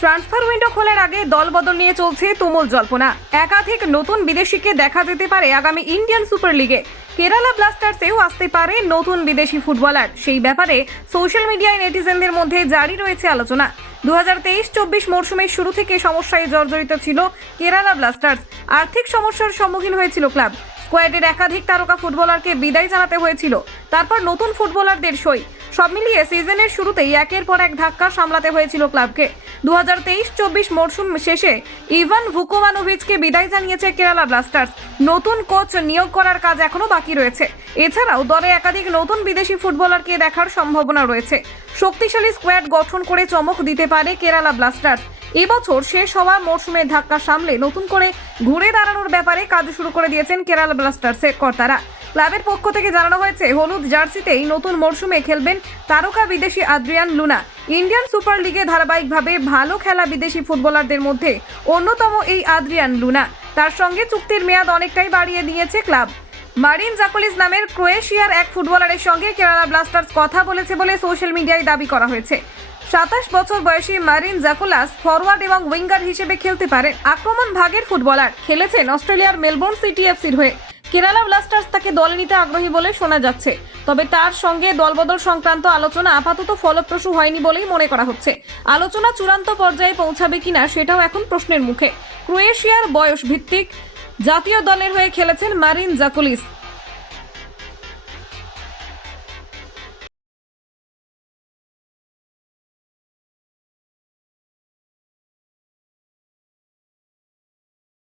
Transfer window খোলার আগে দল বদল নিয়ে চলছে তুমুল জল্পনা। একাধিক নতুন বিদেশিকে দেখা যেতে পারে আগামী ইন্ডিয়ান সুপার লিগে। কেরালা ব্লাস্টার্সেও আসতে পারে নতুন বিদেশি ফুটবলার। সেই ব্যাপারে সোশ্যাল মিডিয়ায় নেটিজেনদের মধ্যে জারি রয়েছে আলোচনা। দু হাজার তেইশ চব্বিশ মরশুমের শুরু থেকে সমস্যায় জর্জরিত ছিল কেরালা ব্লাস্টার্স। আর্থিক সমস্যার সম্মুখীন হয়েছিল ক্লাব। স্কোয়াডের একাধিক তারকা ফুটবলারকে বিদায় জানাতে হয়েছিল। তারপর নতুন ফুটবলারদের সই। সব মিলিয়ে সিজনের শুরুতেই একের পর এক ধাক্কা সামলাতে হয়েছিল ক্লাবকে। দু হাজার তেইশ, চব্বিশ মরশুম শেষে ইভান ভুকোভানোভিচকে বিদায় জানিয়েছে কেরালা ব্লাস্টার্স। নতুন কোচ নিয়োগ করার কাজ এখনও বাকি রয়েছে। এছাড়াও দলে একাধিক নতুন বিদেশি ফুটবলারকে দেখার সম্ভাবনা রয়েছে। শক্তিশালী স্কোয়াড গঠন করে চমক দিতে পারে কেরালা ব্লাস্টার্স। এবছর শেষ হওয়া মরশুমের ধাক্কা সামলে নতুন করে ঘুরে দাঁড়ানোর ব্যাপারে কাজ শুরু করে দিয়েছেন কেরালা ব্লাস্টার্সের কর্তারা। ক্লাবের পক্ষ থেকে জানানো হয়েছে, হলুদ জার্সিতেই নতুন মরশুমে খেলবেন তারকা বিদেশি আদ্রিয়ান লুনা। ইন্ডিয়ান সুপার লিগে ধারাবাহিকভাবে ভালো খেলা বিদেশি ফুটবলারদের মধ্যে অন্যতম এই আদ্রিয়ান লুনা। তার সঙ্গে চুক্তির মেয়াদ অনেকটাই বাড়িয়ে দিয়েছে ক্লাব। মারিন জাকোলিস নামের ক্রোয়েশিয়ার এক ফুটবলারের সঙ্গে কেরালা ব্লাস্টার্স কথা বলেছে বলে সোশ্যাল মিডিয়ায় দাবি করা হয়েছে। সাতাশ বছর বয়সী মারিন জাকোলাস ফরওয়ার্ড এবং উইঙ্গার হিসেবে খেলতে পারেন। আক্রমণ ভাগের ফুটবলার, খেলেছেন অস্ট্রেলিয়ার মেলবোর্ন সিটি এফসির হয়ে। কেরালা ব্লাস্টার্স তাকে দলে নিতে আগ্রহী বলে শোনা যাচ্ছে। তবে তার সঙ্গে দলবদল সংক্রান্ত আলোচনা আপাতত ফলপ্রসূ হয়নি বলেই মনে করা হচ্ছে। আলোচনা চূড়ান্ত পর্যায়ে পৌঁছাবে কিনা সেটাও এখন প্রশ্নের মুখে। ক্রোয়েশিয়ার বয়স ভিত্তিক জাতীয় দলের হয়ে খেলেছেন মারিন জাকুলিস।